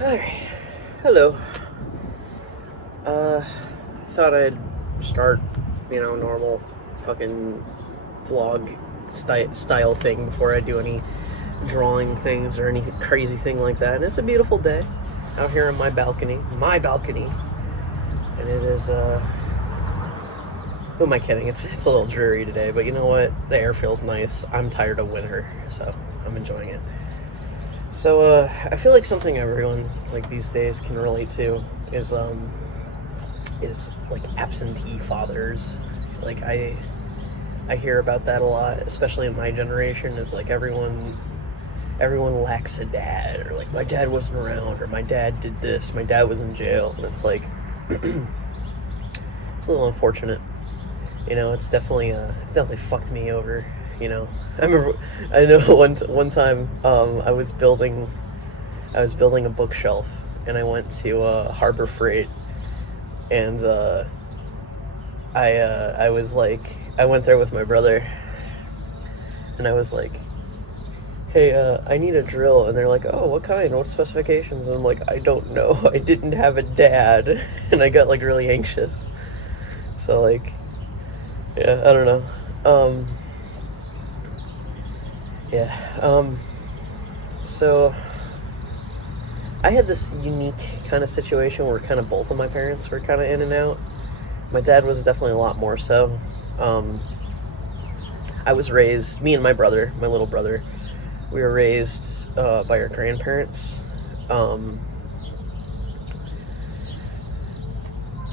Alright. Hello. Thought I'd start, normal fucking vlog style thing before I do any drawing things or any crazy thing like that. And it's a beautiful day out here on my balcony. And it is, who am I kidding? It's a little dreary today, but you know what? The air feels nice. I'm tired of winter, so I'm enjoying it. So, I feel like something everyone, like, these days can relate to is like, absentee fathers. Like, I hear about that a lot, especially in my generation, is, like, everyone lacks a dad, or, like, my dad wasn't around, or my dad did this, my dad was in jail, and it's, like, it's a little unfortunate. It's definitely fucked me over. I know one time I was building a bookshelf, and I went to Harbor Freight, and I was like, I went there with my brother, and I was like, hey, I need a drill, and they're like, oh, what kind, what specifications? And I'm like, I don't know, I didn't have a dad, and I got like really anxious. So like, yeah, I don't know. So I had this unique kind of situation where kind of both of my parents were kind of in and out. My dad was definitely a lot more so. I was raised, me and my brother, my little brother, we were raised by our grandparents.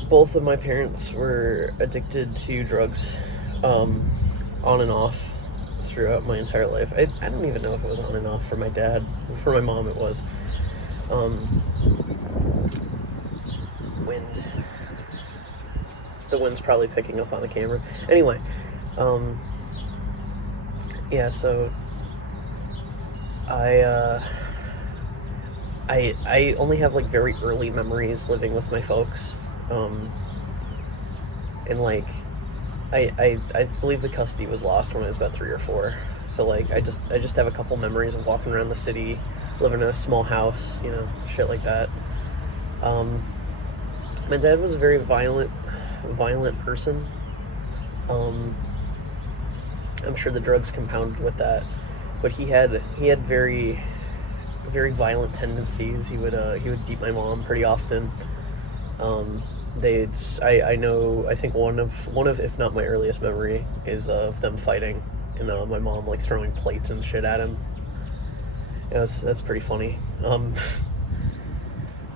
Both of my parents were addicted to drugs, on and off throughout my entire life. I don't even know if it was on and off for my dad. For my mom, it was. Wind. The wind's probably picking up on the camera. Anyway, yeah, so I only have like very early memories living with my folks. And like I believe the custody was lost when I was about 3 or 4. So like I just have a couple memories of walking around the city, living in a small house, shit like that. My dad was a very violent person. I'm sure the drugs compounded with that, but he had very violent tendencies. He would beat my mom pretty often. I think one of if not my earliest memory is of them fighting, and my mom like throwing plates and shit at him. That's pretty funny.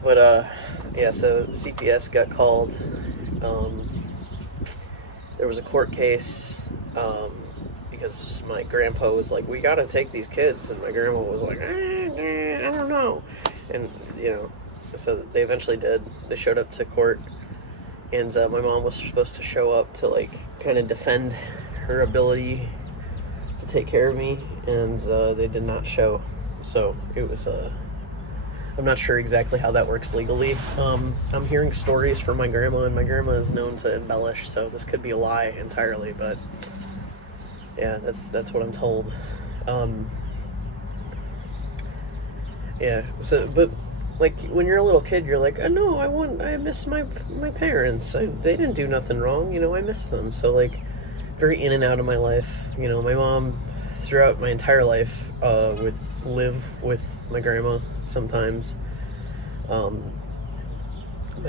But yeah, so CPS got called. There was a court case, because my grandpa was like, we gotta take these kids, and my grandma was like, I don't know. And so they eventually did. They showed up to court, and my mom was supposed to show up to like kind of defend her ability to take care of me, and they did not show. So it was I'm not sure exactly how that works legally. I'm hearing stories from my grandma, and my grandma is known to embellish, so this could be a lie entirely, but yeah, that's what I'm told. Yeah, so, but like when you're a little kid, you're like, oh, no, I miss my parents. They didn't do nothing wrong, I miss them. So like, very in and out of my life. My mom, throughout my entire life, would live with my grandma sometimes. My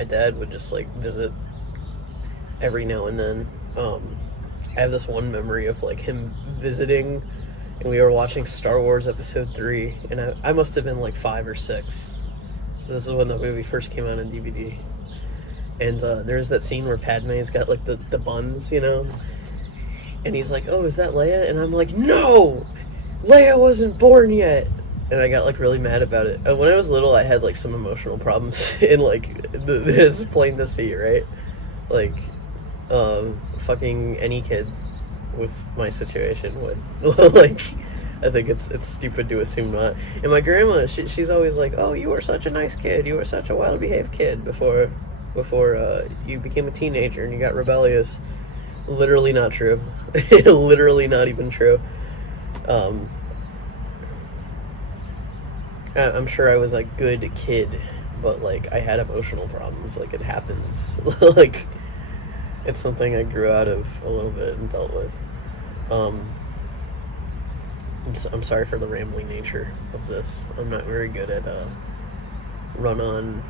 dad would just like visit every now and then. I have this one memory of like him visiting, and we were watching Star Wars Episode 3, and I must have been like 5 or 6. So this is when the movie first came out on DVD. And there's that scene where Padme's got like the buns, and he's like, oh, is that Leia? And I'm like, no! Leia wasn't born yet! And I got like really mad about it. When I was little, I had like some emotional problems, and like it's plain to see, right? Like, fucking any kid with my situation would. Like, I think it's stupid to assume not. And my grandma, she's always like, oh, you were such a nice kid, you were such a well-behaved kid before you became a teenager and you got rebellious. Literally not true. Literally not even true. I'm sure I was a good kid, but like I had emotional problems. Like it happens. Like it's something I grew out of a little bit and dealt with. Um, I'm sorry for the rambling nature of this. I'm not very good at run on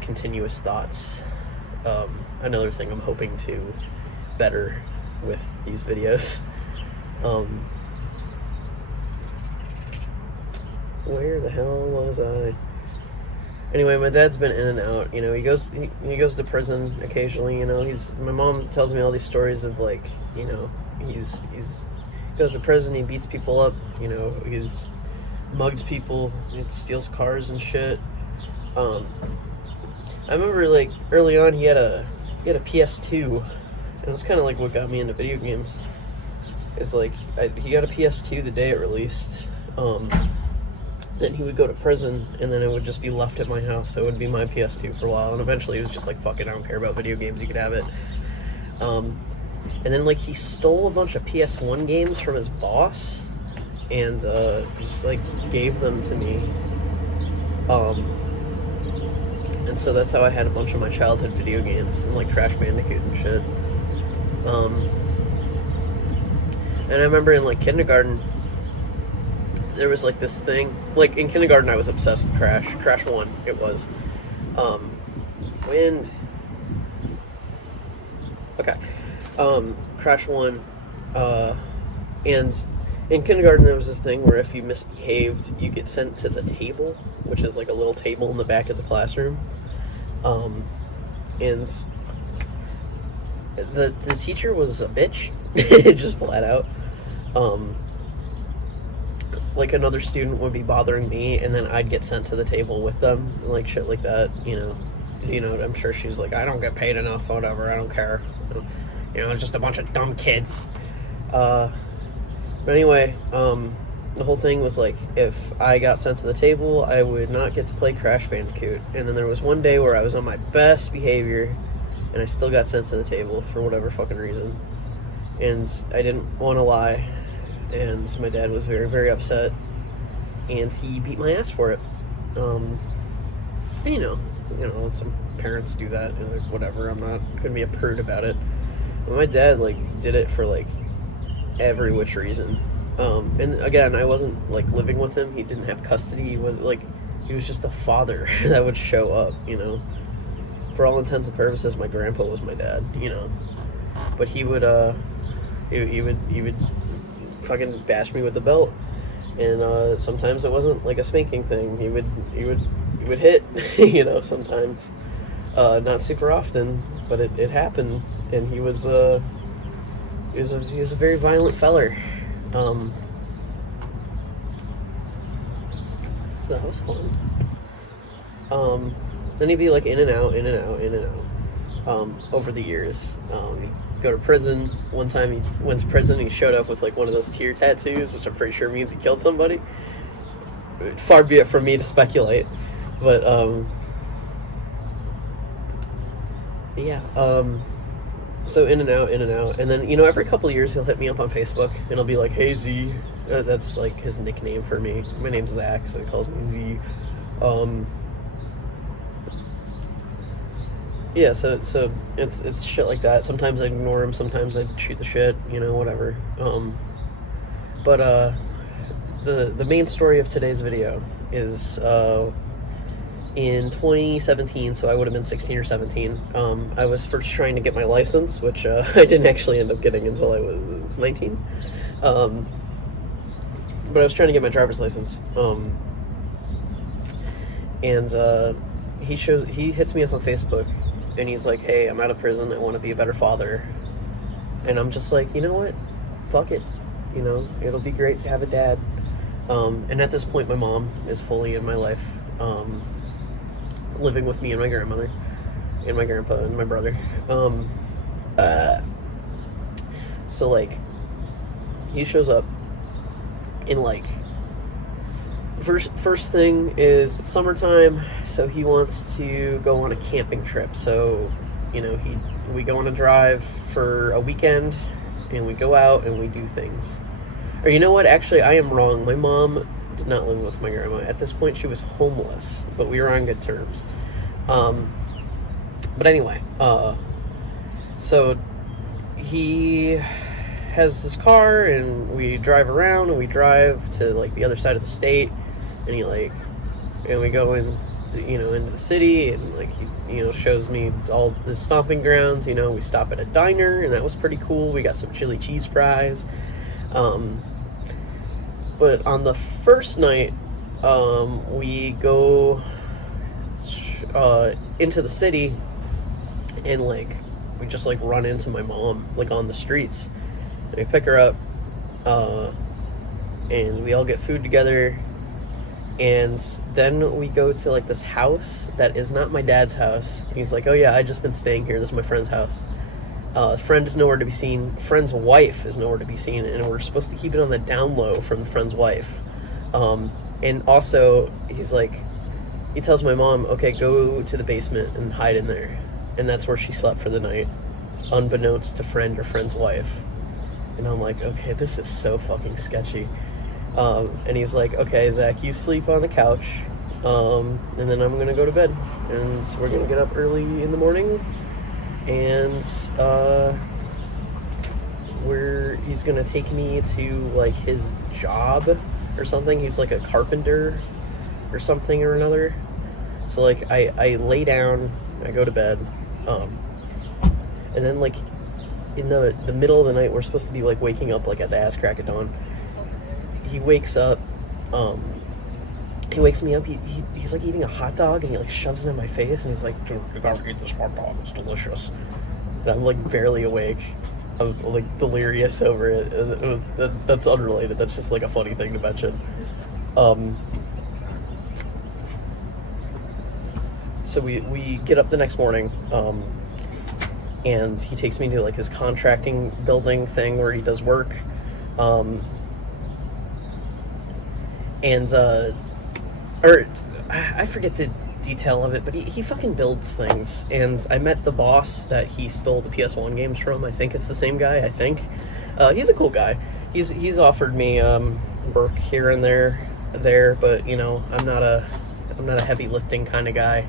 continuous thoughts. Another thing I'm hoping to better with these videos. Where the hell was I? Anyway, my dad's been in and out. You know, he goes to prison occasionally. You know, my mom tells me all these stories of like, you know, he's goes to prison. He beats people up. You know, he's mugged people. He steals cars and shit. I remember like early on he had a PS2, and that's kind of like what got me into video games. Is like he got a PS2 the day it released. Then he would go to prison, and then it would just be left at my house. So it would be my PS2 for a while, and eventually he was just like, "Fuck it, I don't care about video games. You could have it." And then like he stole a bunch of PS1 games from his boss, and just like gave them to me. And so that's how I had a bunch of my childhood video games and like Crash Bandicoot and shit. And I remember in like kindergarten, there was like this thing. Like in kindergarten, I was obsessed with Crash 1. It was. Crash 1. And in kindergarten, there was this thing where if you misbehaved, you get sent to the table, which is like a little table in the back of the classroom. And the teacher was a bitch, just flat out. Like another student would be bothering me, and then I'd get sent to the table with them, like shit like that. You know, I'm sure she was like, I don't get paid enough, whatever. I don't care. You know, just a bunch of dumb kids. But anyway, the whole thing was like, if I got sent to the table, I would not get to play Crash Bandicoot. And then there was one day where I was on my best behavior, and I still got sent to the table for whatever fucking reason. And I didn't want to lie, and my dad was very, very upset, and he beat my ass for it. And you know, some parents do that, and like, whatever. I'm not gonna be a prude about it. But my dad like did it for like every which reason. And again, I wasn't like living with him. He didn't have custody. He was just a father that would show up, you know. For all intents and purposes, my grandpa was my dad, you know. But he would he would fucking bash me with the belt. And sometimes it wasn't like a spanking thing. He would hit, you know, sometimes. Not super often, but it happened. And he was a very violent feller. So that was fun. Then he'd be like in and out over the years. Go to prison. One time he went to prison and he showed up with like one of those tear tattoos, which I'm pretty sure means he killed somebody. Far be it from me to speculate, but yeah. So in and out, and then, you know, every couple of years he'll hit me up on Facebook and he'll be like, "Hey Z," that's like his nickname for me. My name's Zach, so he calls me Z. Yeah, so it's shit like that. Sometimes I ignore him, sometimes I shoot the shit, you know, whatever. But the main story of today's video is in 2017, so I would have been 16 or 17. I was first trying to get my license, which I didn't actually end up getting until I was 19. But I was trying to get my driver's license. And he hits me up on Facebook, and he's like, "Hey, I'm out of prison. I want to be a better father." And I'm just like, you know what? Fuck it. You know, it'll be great to have a dad. And at this point, my mom is fully in my life. Living with me and my grandmother and my grandpa and my brother. So like he shows up in like first thing is it's summertime, so he wants to go on a camping trip. So, you know, we go on a drive for a weekend and we go out and we do things. Or you know what, actually I am wrong. My mom did not live with my grandma. At this point, she was homeless, but we were on good terms. But anyway, so he has this car, and we drive around, and we drive to like the other side of the state, and we go in, into the city, and like he, shows me all the stomping grounds. We stop at a diner, and that was pretty cool. We got some chili cheese fries. But on the first night, we go into the city, and like we just like run into my mom like on the streets, and we pick her up, and we all get food together, and then we go to like this house that is not my dad's house. He's like, oh yeah, I just been staying here, this is my friend's house. Friend is nowhere to be seen. Friend's wife is nowhere to be seen, and we're supposed to keep it on the down low from the friend's wife. And also, he tells my mom, okay, go to the basement and hide in there. And that's where she slept for the night, unbeknownst to friend or friend's wife. And I'm like, okay, this is so fucking sketchy. And he's like, okay, Zach, you sleep on the couch, and then I'm gonna go to bed. And so we're gonna get up early in the morning, and he's gonna take me to like his job or something. He's like a carpenter or something or another. So like I lay down, I go to bed, and then like in the middle of the night, we're supposed to be like waking up like at the ass crack of dawn. He wakes up, he wakes me up, he's like eating a hot dog, and he like shoves it in my face, and he's like, dude, you gotta eat this hot dog, it's delicious. And I'm like barely awake. I'm like delirious over it. That's unrelated, that's just like a funny thing to mention. So we get up the next morning, and he takes me to like his contracting building thing where he does work. I forget the detail of it, but he fucking builds things. And I met the boss that he stole the PS1 games from. I think it's the same guy. I think he's a cool guy. He's offered me work here and there, but I'm not a heavy lifting kind of guy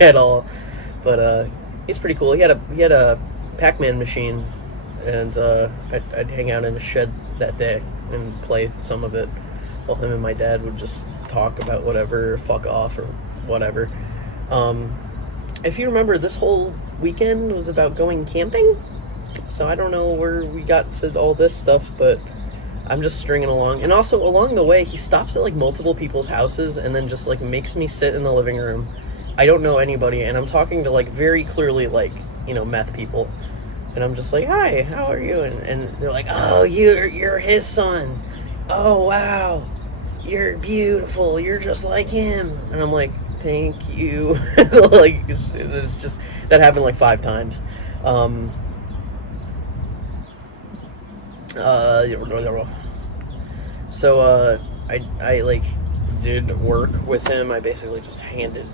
at all. But he's pretty cool. He had a Pac-Man machine, and I'd hang out in the shed that day and play some of it, while him and my dad would just talk about whatever, fuck off or whatever. If you remember, this whole weekend was about going camping, so I don't know where we got to all this stuff, but I'm just stringing along. And also, along the way, he stops at like multiple people's houses and then just like makes me sit in the living room. I don't know anybody, and I'm talking to like very clearly like, meth people. And I'm just like, hi, how are you? And they're like, oh, you're his son. Oh, wow, you're beautiful, you're just like him. And I'm like, thank you. Like, it's just, that happened like 5 times. So I like did work with him. I basically just handed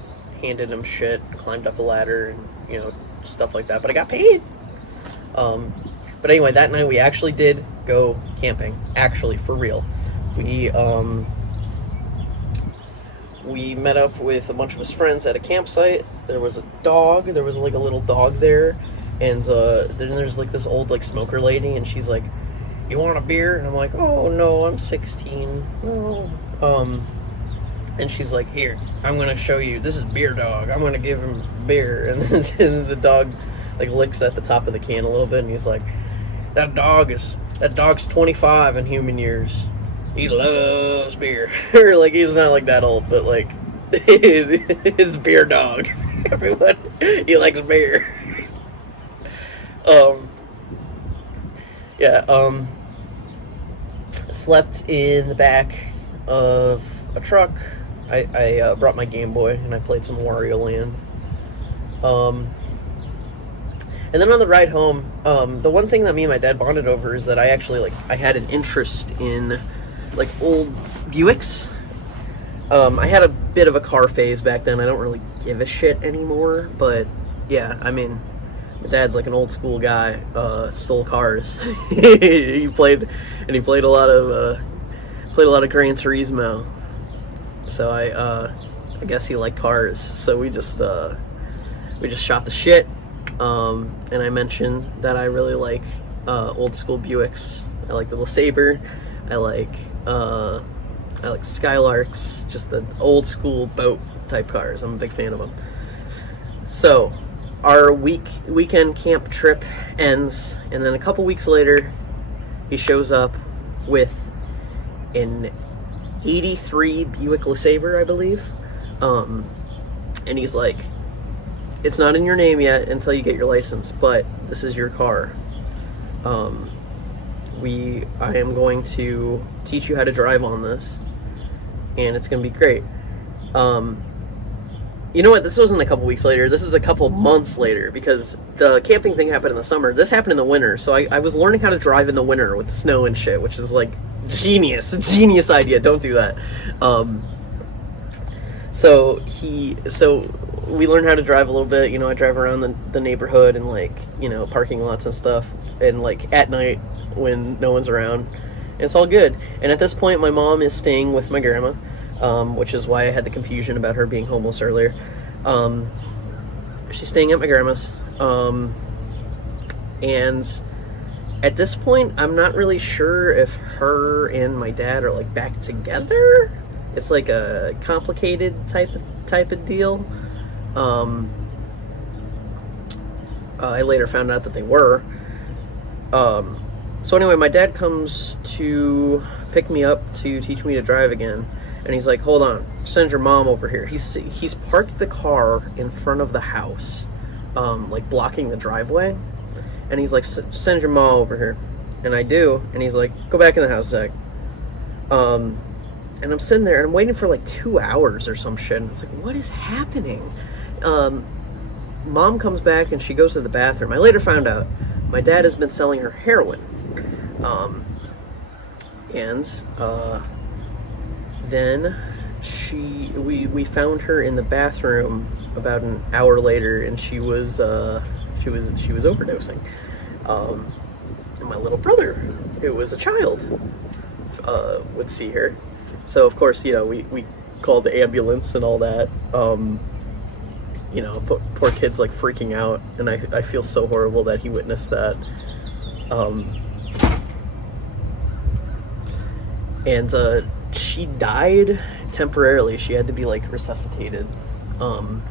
him shit, climbed up a ladder, and stuff like that, but I got paid. But anyway, that night we actually did go camping, actually, for real. We met up with a bunch of his friends at a campsite. There was a dog, there was like a little dog there, and then there's like this old like smoker lady, and she's like, you want a beer? And I'm like, oh no, I'm 16, no. And she's like, here, I'm gonna show you, this is Beer Dog, I'm gonna give him beer. And then the dog like licks at the top of the can a little bit, and he's like, that dog's 25 in human years. He loves beer. Or like, he's not like that old, but like, it's Beer Dog. Everyone, he likes beer. Slept in the back of a truck. I brought my Game Boy, and I played some Wario Land. And then on the ride home, the one thing that me and my dad bonded over is that I actually, I had an interest in, old Buicks. I had a bit of a car phase back then. I don't really give a shit anymore, but, yeah, I mean, my dad's, an old school guy, stole cars. He played a lot of, played a lot of Gran Turismo. So I guess he liked cars. So we just shot the shit. And I mentioned that I really like old school Buicks. I like the LeSabre. I like Skylarks, just the old school boat type cars. I'm a big fan of them. So our weekend camp trip ends, and then a couple weeks later, he shows up with an 83 Buick LeSabre, I believe. And he's like, it's not in your name yet until you get your license, but this is your car. I am going to teach you how to drive on this, and it's going to be great. You know what? This wasn't a couple weeks later. This is a couple months later, because the camping thing happened in the summer. This happened in the winter, so I was learning how to drive in the winter with the snow and shit, which is like genius idea. Don't do that. So we learned how to drive a little bit. You know, I drive around the neighborhood and, like, you know, parking lots and stuff, and like at night when no one's around. And it's all good. And at this point, my mom is staying with my grandma, which is why I had the confusion about her being homeless earlier. She's staying at my grandma's. And at this point, I'm not really sure if her and my dad are like back together. It's like a complicated type of deal. I later found out that they were. So anyway, my dad comes to pick me up to teach me to drive again, and he's like, hold on, send your mom over here. He's parked the car in front of the house, like blocking the driveway, and he's like, send your mom over here. And I do, and he's like, go back in the house, Zach. And I'm sitting there and I'm waiting for like 2 hours or some shit, and it's like, what is happening? Mom comes back and she goes to the bathroom. I later found out my dad has been selling her heroin. Then we found her in the bathroom about an hour later, and she was overdosing. And my little brother, who was a child, would see her. So of course, you know, we called the ambulance and all that. You know, poor kid's like freaking out, and I feel so horrible that he witnessed that. And she died temporarily. She had to be like resuscitated, and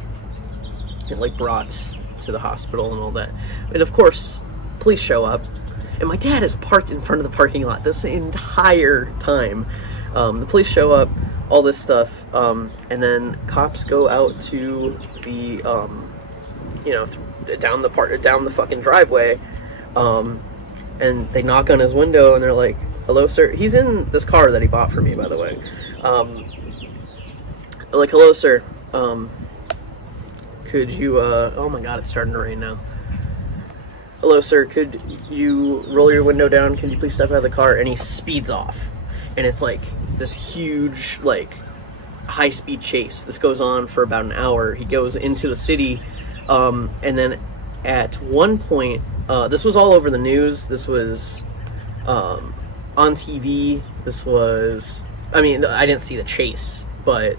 like brought to the hospital and all that. And of course, police show up, and my dad is parked in front of the parking lot this entire time. The police show up, all this stuff, and then cops go out to the, you know, down the fucking driveway, and they knock on his window, and they're like, hello, sir. He's in this car that he bought for me, by the way. Like, hello, sir. Could you, oh my god, it's starting to rain now. Hello, sir. Could you roll your window down? Could you please step out of the car? And he speeds off. And it's like this huge, like, high-speed chase. This goes on for about an hour. He goes into the city, and then at one point, this was all over the news. This was on TV. This was, I mean, I didn't see the chase, but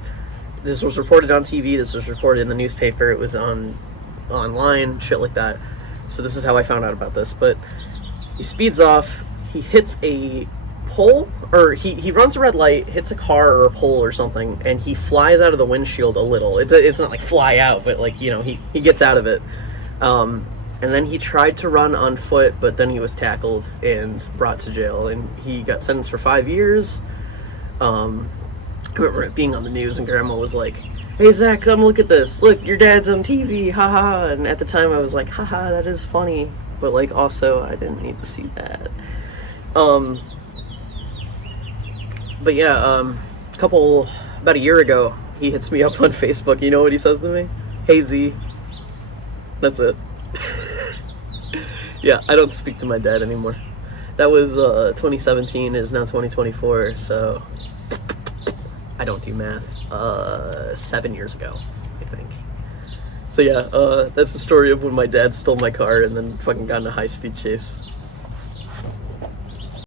this was reported on TV. This was reported in the newspaper. It was online, shit like that. So this is how I found out about this. But he speeds off. He hits a pole, or he runs a red light, hits a car or a pole or something, and he flies out of the windshield a little. It's not like fly out, but like, you know, he gets out of it. And then he tried to run on foot, but then he was tackled and brought to jail, and he got sentenced for 5 years. I remember it being on the news, and Grandma was like, hey, Zach, come look at this. Look, your dad's on TV, haha. And at the time I was like, haha, that is funny. But like, also, I didn't need to see that. But yeah, about a year ago, he hits me up on Facebook. You know what he says to me? Hey, Z. That's it. Yeah, I don't speak to my dad anymore. That was 2017, it is now 2024, so I don't do math. 7 years ago, I think. So yeah, that's the story of when my dad stole my car and then fucking got in a high-speed chase.